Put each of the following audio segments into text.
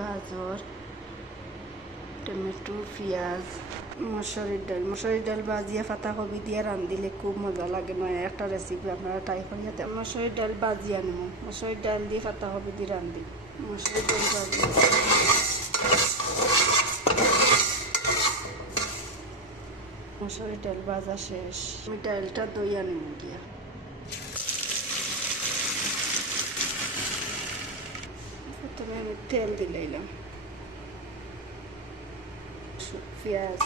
গাজর, টমেটো, পেঁয়াজ, মসুরির ডাল বাজিয়া পাতাকপি দিয়ে রান্ধিলে খুব মজা লাগে। নয় একটা রেসিপি আপনারা ট্রাই করিয়া মসুরির ডাল বাজিয়া নেব। মসুরির ডাল দিয়ে পাতাকপি দিয়ে রান্ধি। মসুরির ডাল বাজিয়া মসুরির ডাল ভাজা শেষ। আমি ডালটা দইয়া নেব গিয়া। প্রথমে আমি তেল দিলাম, পেঁয়াজ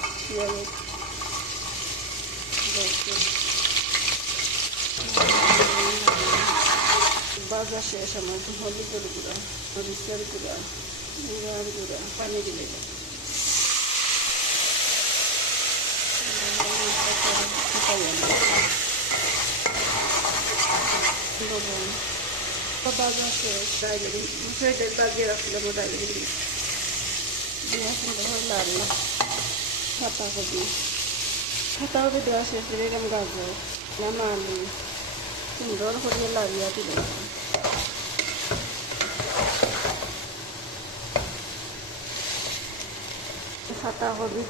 ভাজা শেষ। আমার হলুদের গুঁড়া, মরিচের গুঁড়া, জিরার গুঁড়া, পানি দিলে ভাজা শেষ। ডাইলে মুসুরির ডাল বাজিয়ে রাখছিলাম, ডাইলে দিয়ে সুন্দর লাল পাতাকপি দেওয়া শেষ। দিলাম গাজর, দিলাম আলু, সুন্দর করে লাড়িয়া দিলাম। পাতাকপি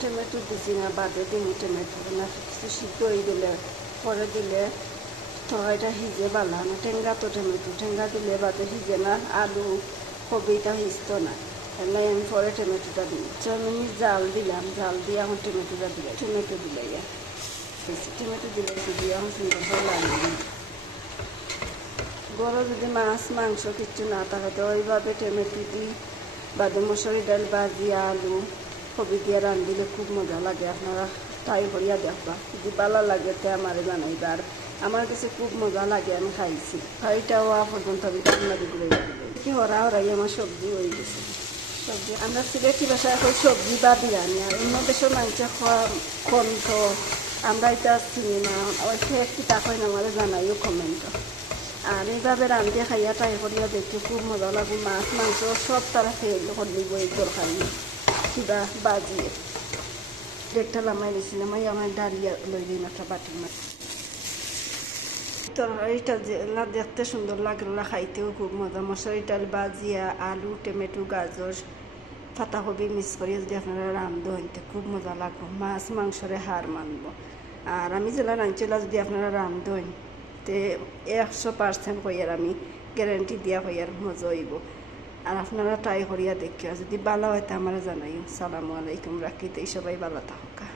টমেটো দিছি না, বাদে দিন টমেটো না কিছু সিদ্ধ হয়ে দিলে পরে দিলে তরকারিটা সিজে ভালো না। টেঙ্গা তো টেঙ্গা দিলে বাদে সিজে না, আলু কবিটা সিজতো না। তাহলে আমি পরে টমেটোটা দিই। আমি জাল দিলাম, জাল দিয়ে এখন টমেটোটা দিলাম। টমেটো দিলে টমেটো দিলে দিয়ে এখন সুন্দর করে লাগিয়ে বড় যদি মাছ মাংস কিচ্ছু না থাকে তো ওইভাবে টমেটো দিই। বাদে মসুরির ডাল ভাজিয়া আলু কবি দিয়ে রান্ধিলে খুব মজা লাগে। আপনারা ট্রাই করিয়া দেখবা, যদি ভালো লাগে তো আমারে জানাইবা। আর আমার কাছে খুব মজা লাগে, আমি খাইছি। খাইটা হওয়া পর্যন্ত আমি রান্না দিলে কি হরাই আমার সবজি হয়ে গেছে। সবজি আমরা সিলেটি ভাষায় এখন সবজি বা বিরিয়ানি, আর অন্য দেশের মানুষের খাওয়া কম, তো আমরা এটা চিনি না। অবশ্যই একটি টাকা না আমাদের জানাইও কমেন্ট। আর এইভাবে রান্ধিয়ে খাইয়া ট্রাই করিয়া দেখি খুব মজা লাগবে। মাছ মাংস সব তারা খেয়ে করলিব এই দরকারি কিবা বাজিয়ে একটা লামাই নিয়েছিলাম। আমার ডালিয়া লই দিন একটা বাটির মাছ। তরকারিটা যেলা দেখতে সুন্দর লাগলো, খাইতেও খুব মজা। মসুরির ডাল বাজিয়া আলু টমেটো গাজর পাতাকপি মিক্স করিয়া যদি আপনারা রান্ধেন তো খুব মজা লাগবে। মাছ মাংসরে হার মানব। আর আমি যেলা রাঁধছিলাম যদি আপনারা রান্ধেন তে 100% কইয়ার আমি গ্যারান্টি দিয়া কইয়ার মজা হইব। আর আপনারা ট্রাই করিয়া দেখিও, যদি ভালো হয় তো আমরা জানাই। সালামু আলাইকুম, রাখিতে সবাই ভালো থাকা।